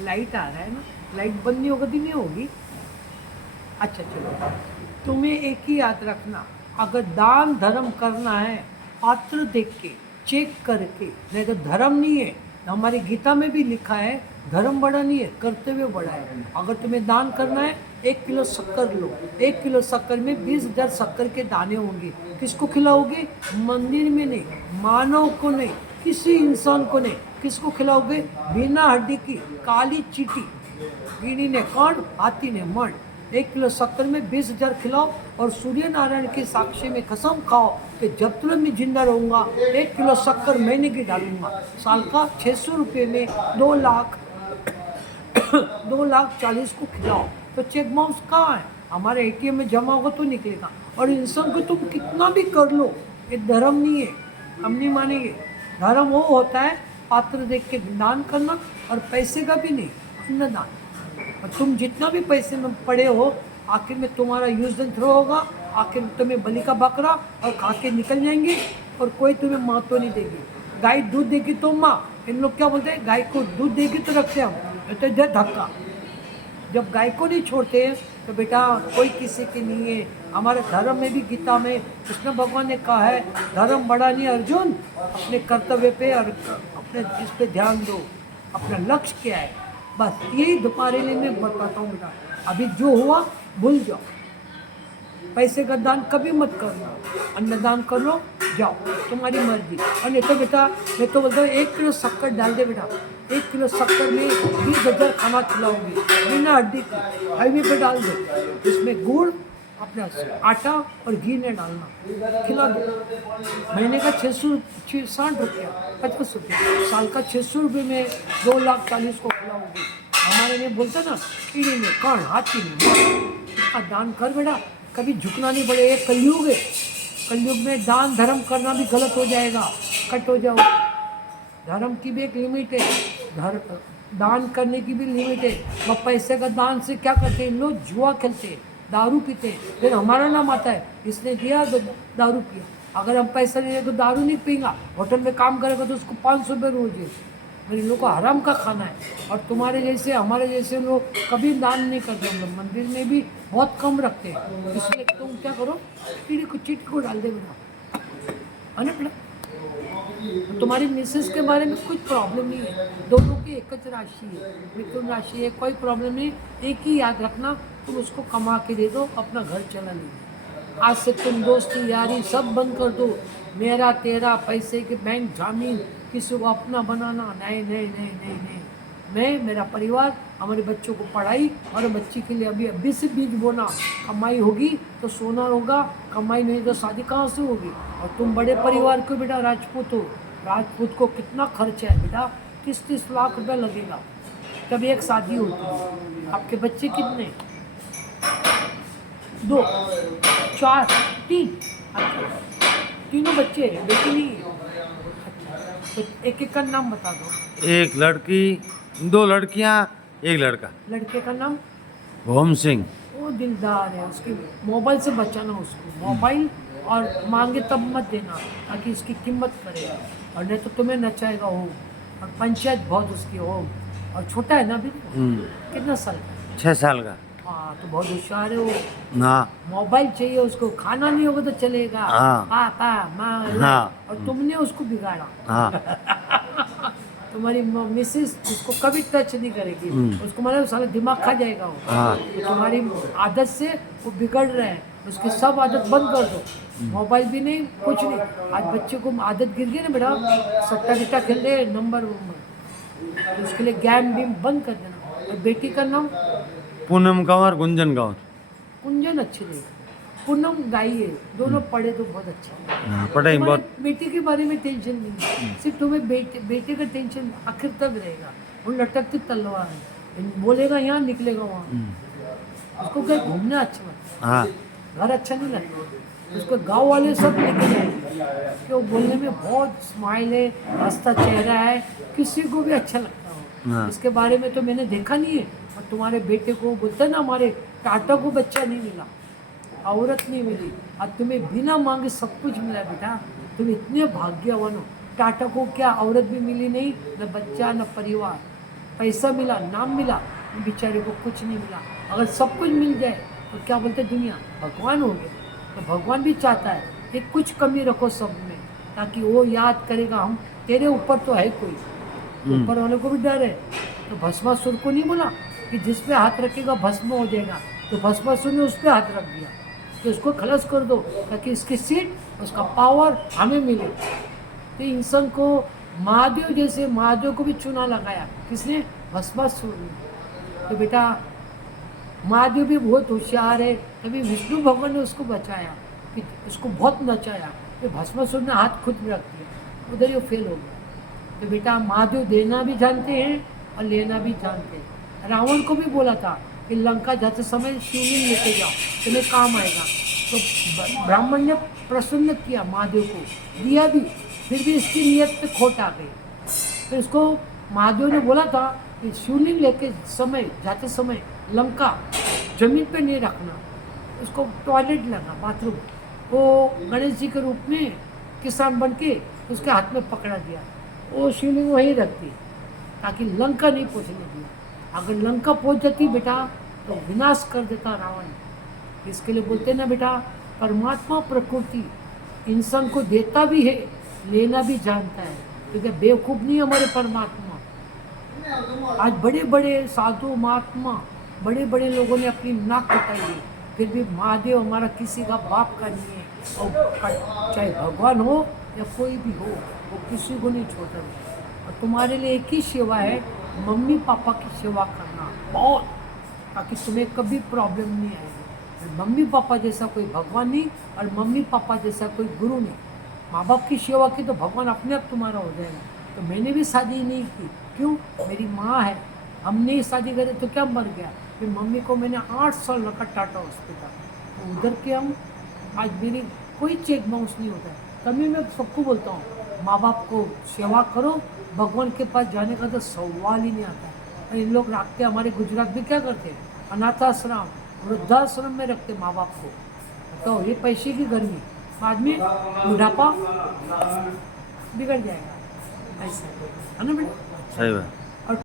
Light आ रहा है ना, लाइट बंद नहीं होगा तो नहीं होगी। अच्छा चलो, तुम्हें एक ही याद रखना, अगर दान धर्म करना है पात्र देख के, चेक करके, नहीं तो धर्म नहीं है। हमारी गीता में भी लिखा है धर्म बड़ा नहीं है, कर्तव्य बड़ा है। अगर तुम्हें दान करना है 1 किलो शक्कर लो, 1 किलो शक्कर में 20,000 शक्कर के दाने होंगे। किसको खिलाओगे? मंदिर में नहीं, मानव को नहीं, किसी इंसान को नहीं। किसको खिलाओगे? बिना हड्डी की काली चीटी, गिनी ने कौन, हाथी ने मण। 1 किलो शक्कर में 20,000 खिलाओ और सूर्य नारायण के साक्षी में कसम खाओ कि जब तक मैं जिंदा रहूंगा 1 किलो शक्कर महीने की डालूंगा। साल का 600 रुपये में 2 लाख 2,40,000 को खिलाओ। तो चेक बाउंस कहाँ है? हमारे एटीएम में जमा होगा तो निकलेगा। और इंसान को तुम कितना भी कर लो, ये धर्म नहीं है, हम नहीं मानेंगे। धर्म वो होता है पात्र देख के दान करना, और पैसे का भी नहीं, अन्नदान। और तुम जितना भी पैसे में पड़े हो, आखिर में तुम्हारा यूज एंड थ्रो होगा, आखिर में तुम्हें बलि का बकरा और खा के निकल जाएंगे, और कोई तुम्हें माँ तो नहीं देगी। गाय दूध देगी तो माँ, इन लोग क्या बोलते हैं, गाय को दूध देगी तो रखते हम, तो इधर धक्का। जब गाय को नहीं छोड़ते हैं तो बेटा कोई किसी की नहीं है। हमारे धर्म में भी गीता में कृष्ण भगवान ने कहा है धर्म बड़ा नहीं अर्जुन, अपने कर्तव्य पे और अपने इस पे ध्यान दो, अपना लक्ष्य क्या है, बस यही तुम्हारे लिए मैं बताता हूँ बेटा। अभी जो हुआ भूल जाओ, पैसे का दान कभी मत करना, अन्नदान कर लो, जाओ तुम्हारी मर्जी। और नहीं तो बेटा मैं तो बोलता हूँ 1 किलो शक्कर डाल दे बेटा, 1 किलो शक्कर में 20,000 खाना खिलाऊंगी बिना हड्डी की, हाईवे पे डाल दो, इसमें गुड़, अपना आटा और घी ने डालना, खिला दो। महीने का 60 रुपया, 50 रुपया, साल का 600 रुपये में 2,40,000 को खिलाऊंगी। हमारे में बोलते ना, कीड़ी में कौन, हाथी में दान कर बेटा, कभी झुकना नहीं पड़ेगा। कलयुग है, कलयुग में दान धर्म करना भी गलत हो जाएगा, कट हो जाओ। धर्म की भी एक लिमिट है, दान करने की भी लिमिट है। वह पैसे का दान से क्या करते हैं लोग, जुआ खेलते हैं, दारू पीते हैं, फिर हमारा नाम आता है इसने दिया तो दारू पिया। अगर हम पैसा नहीं दें तो दारू नहीं पीएगा, होटल में काम करेगा तो उसको 500 रुपये रोज है। मेरे लोग को हराम का खाना है। और तुम्हारे जैसे हमारे जैसे लोग कभी दान नहीं करते, हम लोग मंदिर में भी बहुत कम रखते हैं। इसलिए तुम क्या करो, कीड़ी को चीटी को डाल दे बेटा, है ना बेटा। तुम्हारी मिसेस के बारे में कुछ प्रॉब्लम नहीं है, दोनों की एक ज राशि है, मिथुन राशि है, कोई प्रॉब्लम नहीं। एक ही याद रखना, तुम उसको कमा के दे दो, अपना घर चला लीजिए। आज से तुम दोस्ती यारी सब बंद कर दो, मेरा तेरा, पैसे के बैंक जामीन, किसी को अपना बनाना नहीं नहीं नहीं नहीं नहीं। मैं, मेरा परिवार, हमारे बच्चों को पढ़ाई, और बच्ची के लिए अभी से बीज बोना। कमाई होगी तो सोना होगा, कमाई नहीं तो शादी कहाँ से होगी। और तुम बड़े परिवार के बेटा राजपूत हो, राजपूत को कितना खर्चा है बेटा, 30-30 लाख रुपया लगेगा तब एक शादी होती है। आपके बच्चे कितने? 2, 4, 3? अच्छा, तीनों बच्चे हैं, बेटी नहीं है? तो एक एक का नाम बता दो। एक लड़की, 2 लड़कियां, 1 लड़का। लड़के का नाम? भोम सिंह। वो दिलदार है, उसके मोबाइल से बचाना उसको, मोबाइल और मांगे तब मत देना, ताकि इसकी कीमत करे, और नहीं तो तुम्हें नचाएगा वो। और पंचायत बहुत उसकी हो, और छोटा है ना अभी, कितना साल का? 6 साल का। हाँ तो बहुत होशियार है वो। हाँ मोबाइल चाहिए उसको, खाना नहीं होगा तो चलेगा, हाँ। पापा माँ, हाँ। और तुमने उसको बिगाड़ा। हाँ। तुम्हारी मिसेस उसको कभी टच नहीं करेगी, उसको मतलब सारा दिमाग खा जाएगा वो। हाँ। तो तुम्हारी आदत से वो बिगड़ रहे हैं, उसकी सब आदत बंद कर दो, मोबाइल भी नहीं, कुछ नहीं। आज बच्चे को आदत गिर गई ना बेटा, सट्टा गिट्टा खेल रहे नंबर, तो उसके लिए गेम भी बंद कर देना। और बेटी का नाम? पूनम कंवर, गुंजन कंवर। कुंजन अच्छी नहीं, पूनम गाई है, दोनों पढ़े तो बहुत अच्छा है। पढ़ाई तुम्हारे बहुत। बेटे के बारे में टेंशन नहीं है, सिर्फ तुम्हें बेटे का टेंशन आखिर तक रहेगा। वो लटकती तलवार है, बोलेगा यहाँ निकलेगा वहाँ। उसको क्या घूमना अच्छा लगता है, हाँ। घर अच्छा नहीं लगता उसको। गांव वाले सब लेके जाएंगे कि वो बोलने में बहुत स्माइल है, हंसता चेहरा है, किसी को भी अच्छा लगता हो। हाँ। इसके बारे में तो मैंने देखा नहीं है। और तुम्हारे बेटे को बोलते ना, हमारे टाटा को बच्चा नहीं मिला, औरत नहीं मिली, अब तुम्हें बिना मांगे सब कुछ मिला बेटा, तुम इतने भाग्यवान हो। टाटा को क्या औरत भी मिली नहीं, न बच्चा न परिवार, पैसा मिला, नाम मिला, बेचारे को कुछ नहीं मिला। अगर सब कुछ मिल जाए तो क्या बोलते दुनिया भगवान हो गए। तो भगवान भी चाहता है कि कुछ कमी रखो सब में, ताकि वो याद करेगा हम तेरे ऊपर तो है कोई, ऊपर वाले को भी डर है। तो भस्मासुर को नहीं बोला कि जिस पे हाथ रखेगा भस्म हो जाएगा, तो भस्मासुर ने उस पे हाथ रख दिया कि उसको खलास कर दो, ताकि इसकी सीट, उसका पावर हमें मिले। तो इंसान को महादेव जैसे, महादेव को भी चुना लगाया किसने? भस्मासुर ने। तो बेटा महादेव भी बहुत होशियार है, तभी विष्णु भगवान ने उसको बचाया, कि उसको बहुत नचाया। तो भस्मासुर ने हाथ खुद में रख दिया, उधर ही फेल हो गया। तो बेटा महादेव देना भी जानते हैं और लेना भी जानते हैं। रावण को भी बोला था कि लंका जाते समय शिवलिंग लेके जाओ, तुम्हें काम आएगा। तो ब्राह्मण ने प्रसन्न किया महादेव को, दिया भी, फिर भी इसकी नीयत पे खोट आ गई। फिर इसको महादेव ने बोला था कि शिवलिंग लेके जाते समय लंका जमीन पे नहीं रखना। उसको टॉयलेट लगा, बाथरूम, वो गणेश जी के रूप में किसान बन के उसके हाथ में पकड़ा दिया। वो शिवलिंग वहीं रखती ताकि लंका नहीं पहुँचने दिया। अगर लंका पहुँच जाती बेटा तो विनाश कर देता रावण। इसके लिए बोलते ना बेटा, परमात्मा प्रकृति इंसान को देता भी है, लेना भी जानता है, क्योंकि बेवकूफ़ नहीं हमारे परमात्मा। आज बड़े बड़े साधु महात्मा, बड़े बड़े लोगों ने अपनी नाक कटाई है, फिर भी महादेव हमारा किसी का बाप का नहीं है। और चाहे भगवान हो या कोई भी हो, वो किसी को नहीं छोड़ता। और तुम्हारे लिए एक ही सेवा है, मम्मी पापा की सेवा करना बहुत, ताकि तुम्हें कभी प्रॉब्लम नहीं आएगी। मम्मी पापा जैसा कोई भगवान नहीं, और मम्मी पापा जैसा कोई गुरु नहीं। माँ बाप की सेवा की तो भगवान अपने आप तुम्हारा हो जाएगा। तो मैंने भी शादी नहीं की, क्यों? मेरी माँ है। हमने ही शादी करी तो क्या मर गया? फिर मम्मी को मैंने 8 साल रखा टाटा हॉस्पिटल, तो उधर के हम आज मेरी कोई चेक बाउंस नहीं होता है। तभी मैं सबको बोलता हूँ माँ बाप को सेवा करो, भगवान के पास जाने का तो सवाल ही नहीं आता है। इन लोग रखते, हमारे गुजरात में क्या करते हैं, अनाथाश्रम, वृद्धाश्रम में रखते माँ बाप को। तो ये पैसे की गर्मी, बाद में बुढ़ापा बिगड़ जाएगा, ऐसा है ना बेटा? सही बात।